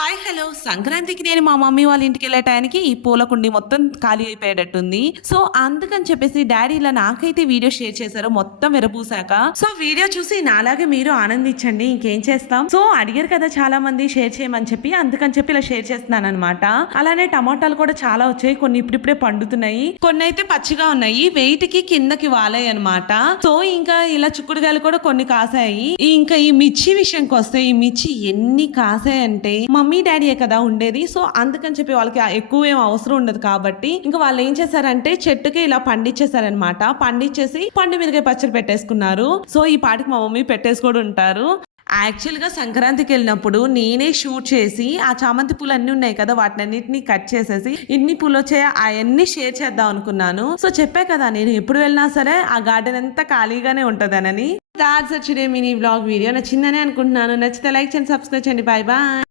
Hi hello సంక్రాంతికి నేను మా మమ్మీ వాళ్ళ ఇంటికి వెళ్ళే టైంకి ఈ పూల కుండి మొత్తం ఖాళీ అయిపోయేటట్టుంది. సో అందుకని చెప్పేసి డాడీ ఇలా నాకైతే వీడియో షేర్ చేశారు మొత్తం విరపూసాక. సో వీడియో చూసి నాలాగే మీరు ఆనందించండి, ఇంకేం చేస్తాం. సో అడిగారు కదా చాలా మంది షేర్ చేయమని చెప్పి, అందుకని చెప్పి ఇలా షేర్ చేస్తున్నాను అనమాట. అలానే టమాటాలు కూడా చాలా వచ్చాయి, కొన్ని ఇప్పుడిప్పుడే పండుతున్నాయి, కొన్ని అయితే పచ్చిగా ఉన్నాయి, వెయిట్ కి కిందకి వాలాయి అనమాట. సో ఇంకా ఇలా చిక్కుడుగాయలు కూడా కొన్ని కాసాయి. ఇంకా ఈ మిర్చి విషయంకి వస్తే ఈ మిర్చి ఎన్ని కాసాయి అంటే మమ్మీ డాడీయే కదా ఉండేది. సో అందుకని చెప్పి వాళ్ళకి ఎక్కువ ఏం అవసరం ఉండదు కాబట్టి ఇంకా వాళ్ళు ఏం చేశారంటే చెట్టుకి ఇలా పండించేశారనమాట. పండించేసి పండు మిరకాయ పచ్చడి పెట్టేసుకున్నారు. సో ఈ పాటికి మా మమ్మీ పెట్టేసి కూడా ఉంటారు. యాక్చువల్గా సంక్రాంతికి వెళ్ళినప్పుడు నేనే షూట్ చేసి ఆ చామంతి పూలు అన్ని ఉన్నాయి కదా వాటినన్నిటిని కట్ చేసేసి ఇన్ని పూలు వచ్చాయి అవన్నీ షేర్ చేద్దాం అనుకున్నాను. సో చెప్పే కదా నేను ఎప్పుడు వెళ్ళినా సరే ఆ గార్డెన్ అంతా ఖాళీగానే ఉంటుందనని. That's today mini vlog video నచ్చిందని అనుకుంటున్నాను. నచ్చితే లైక్ చేయండి, సబ్స్క్రైబ్ చేయండి. Bye bye.